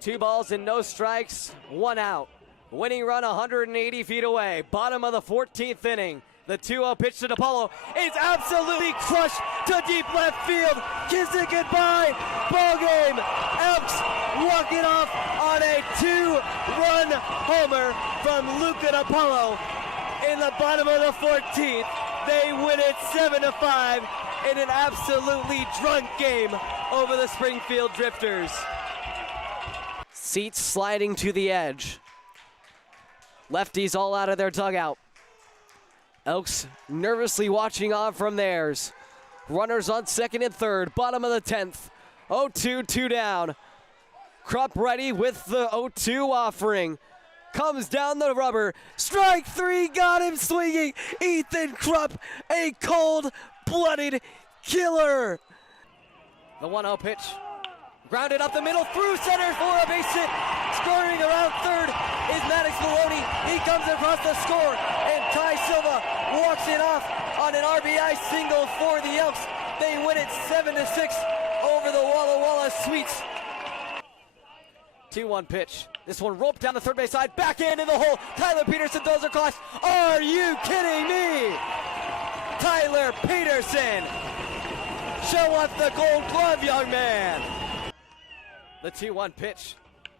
2 balls and no strikes, 1 out. Winning run 180 feet away. Bottom of the 14th inning. The 2-0 pitch to DePaulo is absolutely crushed to deep left field. Kiss it goodbye. Ball game. Elks walking off on a 2-run homer from Luca DePaulo in the bottom of the 14th. They win it 7-5 in an absolutely drunk game over the Springfield Drifters. Seats sliding to the edge. Lefties all out of their dugout. Elks nervously watching on from theirs. Runners on second and third, bottom of the 10th. 0-2, 2 down. Krupp ready with the 0-2 offering. Comes down the rubber. Strike 3, got him swinging. Ethan Krupp, a cold-blooded killer. The 1-0 pitch. Grounded up the middle, through center for a base hit. Scoring around third is Maddox Maloney. He comes across the score, and Ty Silva walks it off on an RBI single for the Elks. They win it 7-6 over the Walla Walla Sweets. 2-1 pitch. This one roped down the third base side, back in the hole. Tyler Peterson throws across. Are you kidding me? Tyler Peterson. Show off the gold glove, young man. The 2-1 pitch.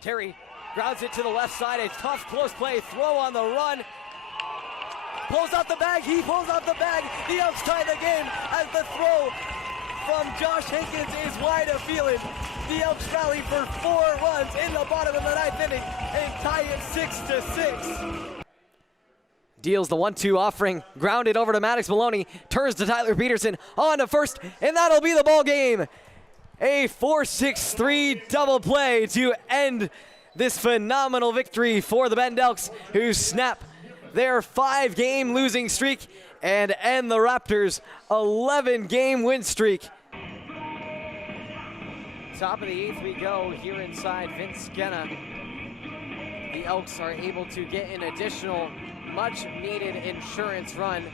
Terry grounds it to the left side. A tough, close play. Throw on the run. Pulls out the bag. He pulls out the bag. The Elks tie the game as the throw from Josh Hankins is wide afield. The Elks rally for 4 runs in the bottom of the 9th inning and tie it 6-6. Deals the 1-2 offering. Grounded over to Maddox Maloney. Turns to Tyler Peterson on to first, and that'll be the ball game. A 4-6-3 double play to end this phenomenal victory for the Bend Elks, who snap their 5-game losing streak and end the Raptors' 11-game win streak. Top of the 8th we go here inside Vince Skenna. The Elks are able to get an additional much-needed insurance run,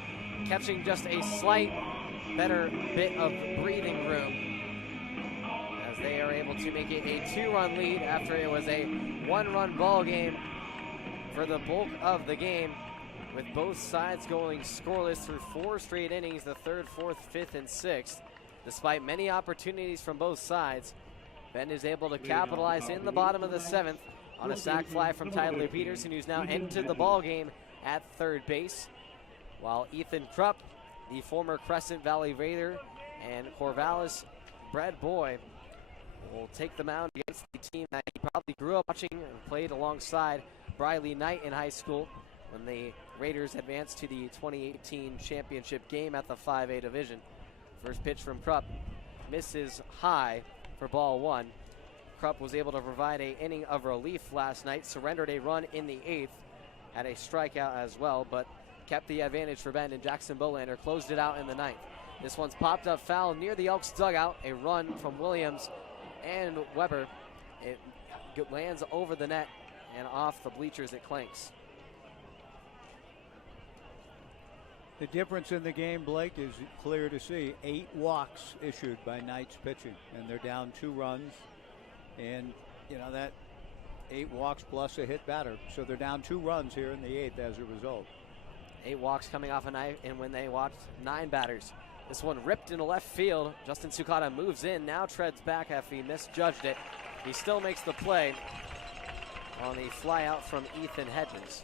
catching just a slight better bit of breathing room. They are able to make it a 2-run lead after it was a 1-run ball game for the bulk of the game, with both sides going scoreless through 4 straight innings, the 3rd, 4th, 5th, and 6th. Despite many opportunities from both sides, Bend is able to capitalize in the bottom of the 7th on a sac fly from Tyler Peterson, who's now entered the ball game at third base, while Ethan Krupp, the former Crescent Valley Raider and Corvallis bred boy, will take the mound against the team that he probably grew up watching and played alongside Briley Knight in high school when the Raiders advanced to the 2018 championship game at the 5A division. First pitch from Krupp misses high for ball 1. Krupp was able to provide an inning of relief last night, surrendered a run in the 8th, had a strikeout as well, but kept the advantage for Bend, and Jackson Bolander closed it out in the 9th. This one's popped up foul near the Elks dugout. A run from Williams and Weber. It lands over the net and off the bleachers. It clanks. The difference in the game, Blake, is clear to see. 8 walks issued by Knight's pitching, and they're down 2 runs. And, you know, that 8 walks plus a hit batter. So they're down 2 runs here in the 8th as a result. 8 walks coming off a night, and when they watched 9 batters. This one ripped into left field. Justin Sukata moves in, now treads back after he misjudged it. He still makes the play on the fly out from Ethan Hedges.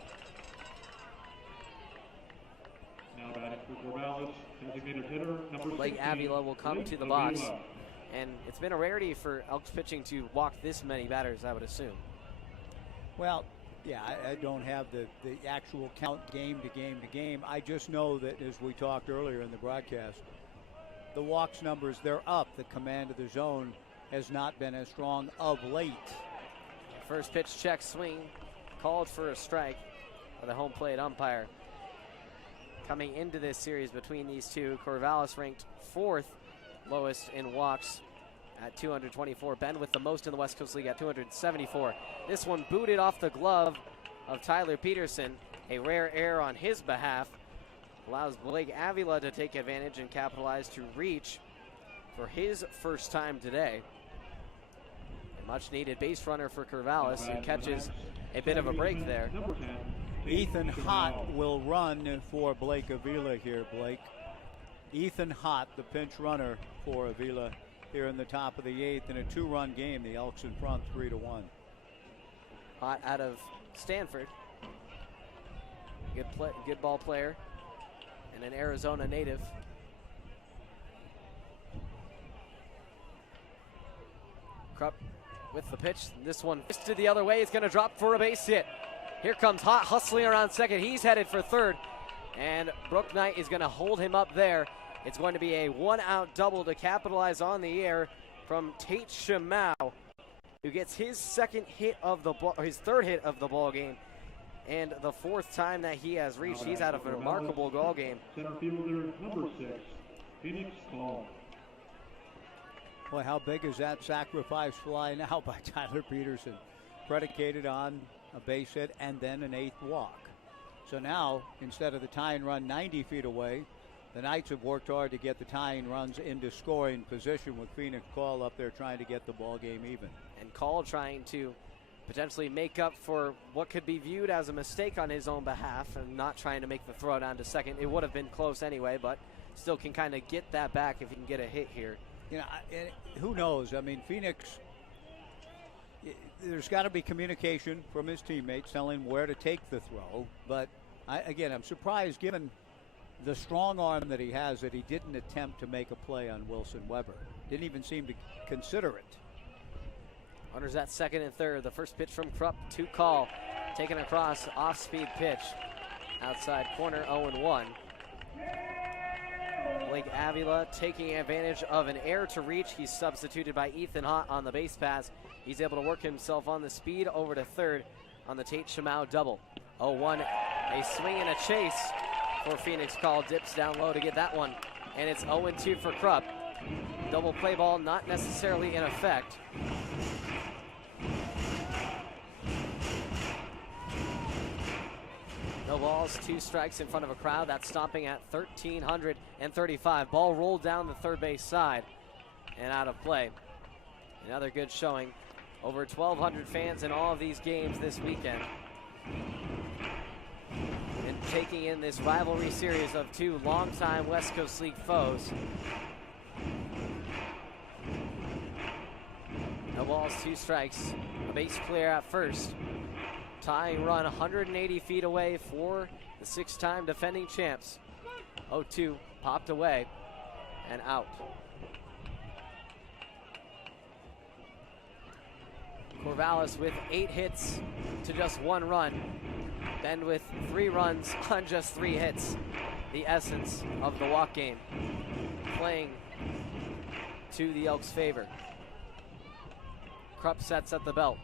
Now batting for Corvallis, designated hitter number Blake 16, Avila will come to the box. And it's been a rarity for Elks pitching to walk this many batters, I would assume. Well, yeah, I don't have the actual count game to game to game. I just know that, as we talked earlier in the broadcast, the walks numbers, they're up. The command of the zone has not been as strong of late. First pitch check swing, called for a strike by the home plate umpire. Coming into this series between these two, Corvallis ranked 4th lowest in walks at 224. Bend with the most in the West Coast League at 274. This one booted off the glove of Tyler Peterson. A rare error on his behalf allows Blake Avila to take advantage and capitalize to reach for his first time today. A much needed base runner for Corvallis, who catches a bit of a break there. Ethan Hott will run for Blake Avila here, Blake. Ethan Hott, the pinch runner for Avila here in the top of the 8th. In a 2-run game, the Elks in front 3-1. Hott out of Stanford. Good ball player and an Arizona native. Krupp with the pitch. This one twisted the other way. It's going to drop for a base hit. Here comes Hott hustling around second. He's headed for third. And Brook Knight is going to hold him up there. It's going to be a 1-out double to capitalize on the air from Tate Shamau, who gets his second hit of the ball, or his third hit of the ball game, and the 4th time that he has reached. He's had a remarkable ball game. Center fielder number 6, Phoenix Call. Boy, how big is that sacrifice fly now by Tyler Peterson? Predicated on a base hit and then an 8th walk. So now, instead of the tying run 90 feet away, the Knights have worked hard to get the tying runs into scoring position, with Phoenix Call up there trying to get the ball game even. And Call trying to potentially make up for what could be viewed as a mistake on his own behalf and not trying to make the throw down to second. It would have been close anyway, but still can kind of get that back if he can get a hit here. You know, who knows? I mean, Phoenix, there's got to be communication from his teammates telling him where to take the throw. But, I'm surprised, given the strong arm that he has, that he didn't attempt to make a play on Wilson Weber. Didn't even seem to consider it. Runners at second and third. The first pitch from Krupp to Call. Taken across, off-speed pitch. Outside corner, 0-1. Blake Avila taking advantage of an error to reach. He's substituted by Ethan Hott on the base pass. He's able to work himself on the speed over to third on the Tate Shamau double. 0-1, a swing and a chase for Phoenix Call. Dips down low to get that one. And it's 0-2 for Krupp. Double play ball not necessarily in effect. No balls, 2 strikes in front of a crowd that's stomping at 1,335. Ball rolled down the third base side and out of play. Another good showing. Over 1,200 fans in all of these games this weekend. And taking in this rivalry series of 2 longtime West Coast League foes. No balls, 2 strikes. A base clear at first. Tying run 180 feet away for the 6-time defending champs. 0-2, popped away and out. Corvallis with 8 hits to just 1 run. Bend with 3 runs on just 3 hits. The essence of the walk game. Playing to the Elks' favor. Krupp sets at the belt.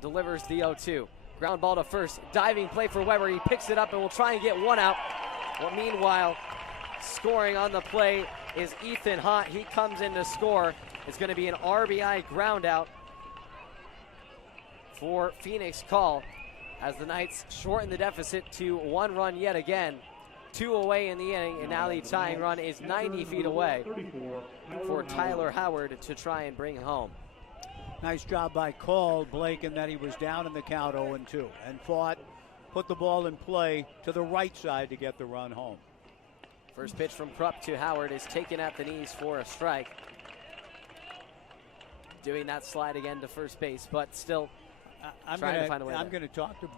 Delivers the 0-2. Ground ball to first. Diving play for Weber. He picks it up and will try and get 1 out. Well, meanwhile, scoring on the play is Ethan Hott. He comes in to score. It's going to be an RBI ground out for Phoenix Call as the Knights shorten the deficit to 1 run yet again. 2 away in the inning, and now the tying run is 90 feet away for Tyler Howard to try and bring it home. Nice job by Call, Blake, in that he was down in the count 0-2 and fought, put the ball in play to the right side to get the run home. First pitch from Krupp to Howard is taken at the knees for a strike. Doing that slide again to first base, but still trying to find a way. I'm going to talk to.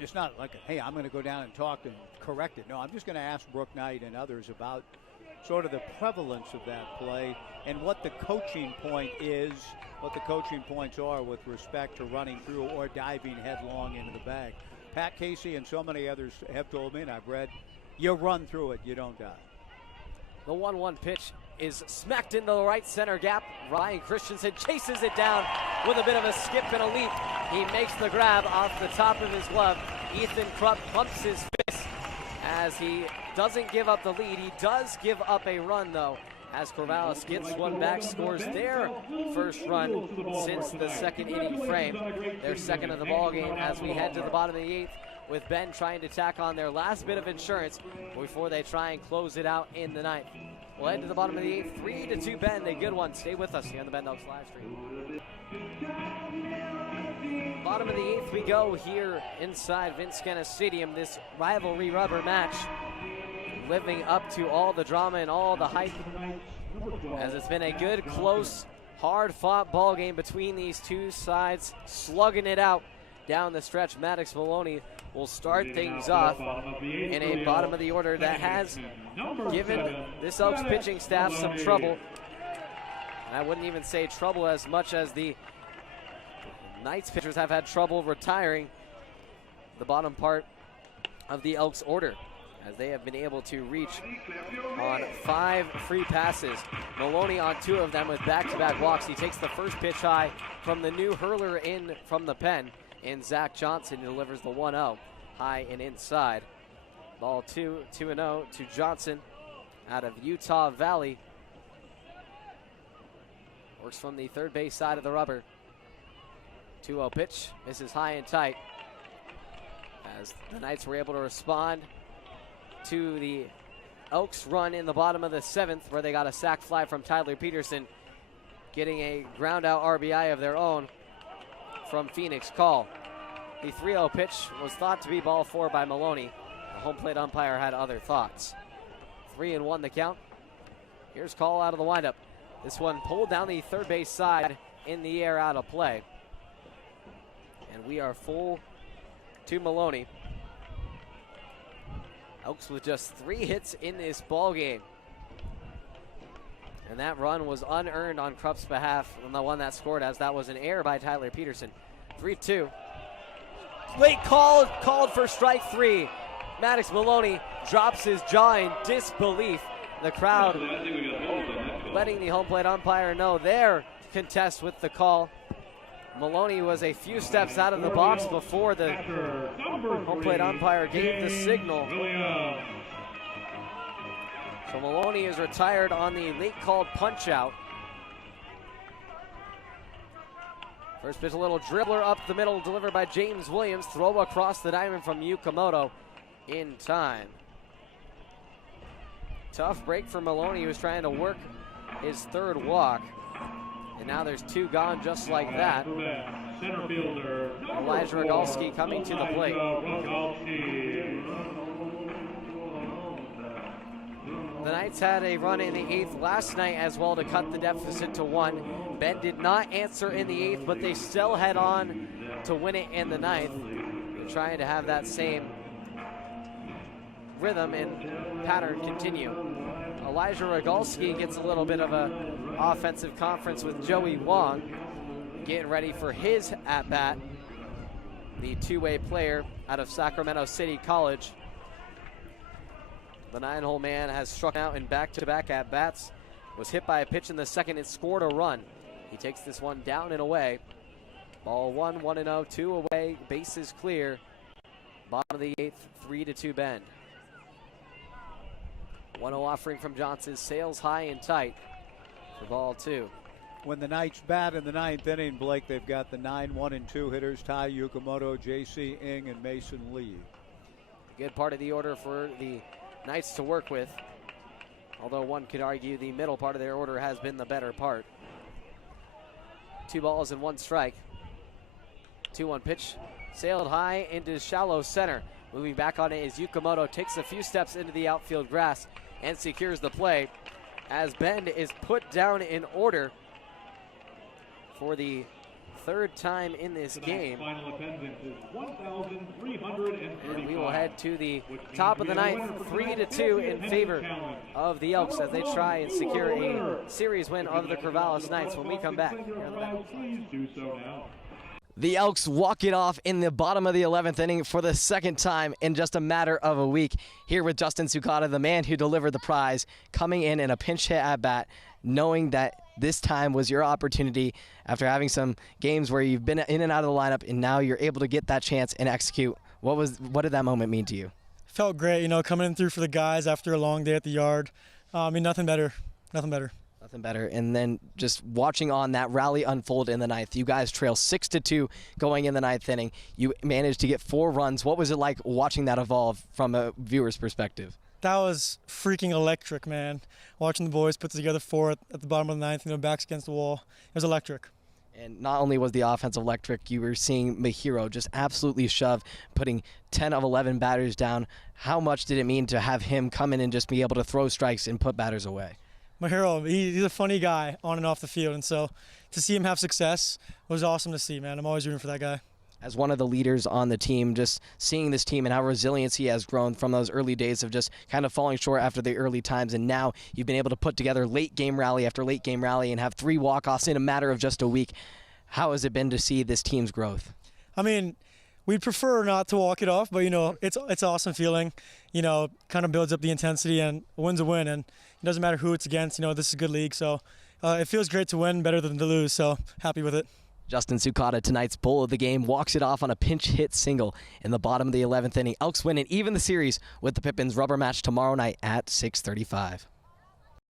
It's not like, hey, I'm going to go down and talk and correct it. No, I'm just going to ask Brook Knight and others about sort of the prevalence of that play and what the coaching point is, what the coaching points are with respect to running through or diving headlong into the bag. Pat Casey and so many others have told me, and I've read, you run through it, you don't dive. The 1-1 pitch is smacked into the right center gap. Ryan Christensen chases it down with a bit of a skip and a leap. He makes the grab off the top of his glove. Ethan Krupp pumps his fist as he doesn't give up the lead. He does give up a run, though, as Corvallis gets 1 back, scores their first run since the second inning frame. Their second of the ball game as we head to the bottom of the 8th, with Bend trying to tack on their last bit of insurance before they try and close it out in the 9th. We'll head to the bottom of the 8th. 3-2 Bend. A good one. Stay with us here on the Bend Elks live stream. Bottom of the 8th we go here inside Vince Skenna Stadium. This rivalry rubber match living up to all the drama and all the hype, as it's been a good, close, hard-fought ball game between these two sides, slugging it out down the stretch. Maddox Maloney will start things off in a bottom of the order that has given this Elks pitching staff some trouble. I wouldn't even say trouble as much as the Knights pitchers have had trouble retiring the bottom part of the Elks order, as they have been able to reach on 5 free passes. Maloney on 2 of them with back-to-back walks. He takes the first pitch high from the new hurler in from the pen, and Zach Johnson delivers the 1-0 high and inside. Ball 2-0 to Johnson out of Utah Valley. Works from the third base side of the rubber. 2-0 pitch, misses high and tight, as the Knights were able to respond to the Elks run in the bottom of the 7th, where they got a sac fly from Tyler Peterson, getting a ground out RBI of their own from Phoenix Call. The 3-0 pitch was thought to be ball 4 by Maloney. The home plate umpire had other thoughts. 3-1 the count. Here's Call out of the windup. This one pulled down the third base side, in the air, out of play. And we are full to Maloney. Elks with just 3 hits in this ball game. And that run was unearned on Krupp's behalf on the one that scored, as that was an error by Tyler Peterson. 3-2. Late call, called for strike 3. Maddox Maloney drops his jaw in disbelief. The crowd letting the home plate umpire know their contest with the call. Maloney was a few steps out of the box before the home plate umpire gave the signal. So Maloney is retired on the late called punch out. First pitch, a little dribbler up the middle, delivered by James Williams. Throw across the diamond from Yukamoto in time. Tough break for Maloney, who was trying to work his 3rd walk. And now there's 2 gone just like that. Elijah Rogalski coming to the plate. The Knights had a run in the 8th last night as well to cut the deficit to 1. Bend did not answer in the 8th, but they still head on to win it in the 9th. They're trying to have that same rhythm and pattern continue. Elijah Rogalski gets a little bit of a offensive conference with Joey Wong, getting ready for his at-bat. The 2-way player out of Sacramento City College. The 9-hole man has struck out in back-to-back at-bats. Was hit by a pitch in the 2nd and scored a run. He takes this one down and away. Ball 1, 1-0, 2 away, bases clear. Bottom of the 8th, 3-2 Bend. 1-0 offering from Johnson, sails high and tight for ball 2. When the Knights bat in the 9th inning, Blake, they've got the 9, 1, and 2 hitters, Ty Yukamoto, J.C. Ng, and Mason Lee. A good part of the order for the Knights to work with, although one could argue the middle part of their order has been the better part. 2 balls and 1 strike. 2-1 pitch, sailed high into shallow center. Moving back on it is Yukamoto, takes a few steps into the outfield grass and secures the play, as Bend is put down in order for the 3rd time in this game. Final attendance is 1,331. And we will head to the top of the 9th, 3-2 in favor of the Elks, as they try and secure a series win over the Corvallis Knights when we come back here on the Bend Elks. Please do so now. The Elks walk it off in the bottom of the 11th inning for the 2nd time in just a matter of a week. Here with Justin Sukata, the man who delivered the prize, coming in a pinch hit at bat, knowing that this time was your opportunity after having some games where you've been in and out of the lineup, and now you're able to get that chance and execute. What did that moment mean to you? Felt great, coming in through for the guys after a long day at the yard. Nothing better. Nothing better. And then just watching on that rally unfold in the 9th. You guys trail 6-2 going in the 9th inning. You managed to get 4 runs. What was it like watching that evolve from a viewer's perspective? That was freaking electric, man. Watching the boys put together 4 at the bottom of the 9th, backs against the wall. It was electric. And not only was the offense electric, you were seeing Mahiro just absolutely shove, putting 10 of 11 batters down. How much did it mean to have him come in and just be able to throw strikes and put batters away? Mahiro, he's a funny guy on and off the field, and so to see him have success was awesome to see, man. I'm always rooting for that guy. As one of the leaders on the team, just seeing this team and how resiliency has grown from those early days of just kind of falling short after the early times, and now you've been able to put together late game rally after late game rally and have 3 walk-offs in a matter of just a week. How has it been to see this team's growth? I mean, we'd prefer not to walk it off, but, it's an awesome feeling. Kind of builds up the intensity, and a win's a win, and it doesn't matter who it's against. This is a good league, so it feels great to win, better than to lose, so happy with it. Justin Sukata, tonight's bull of the game, walks it off on a pinch hit single in the bottom of the 11th inning. Elks win and even the series with the Pippins rubber match tomorrow night at 6:35.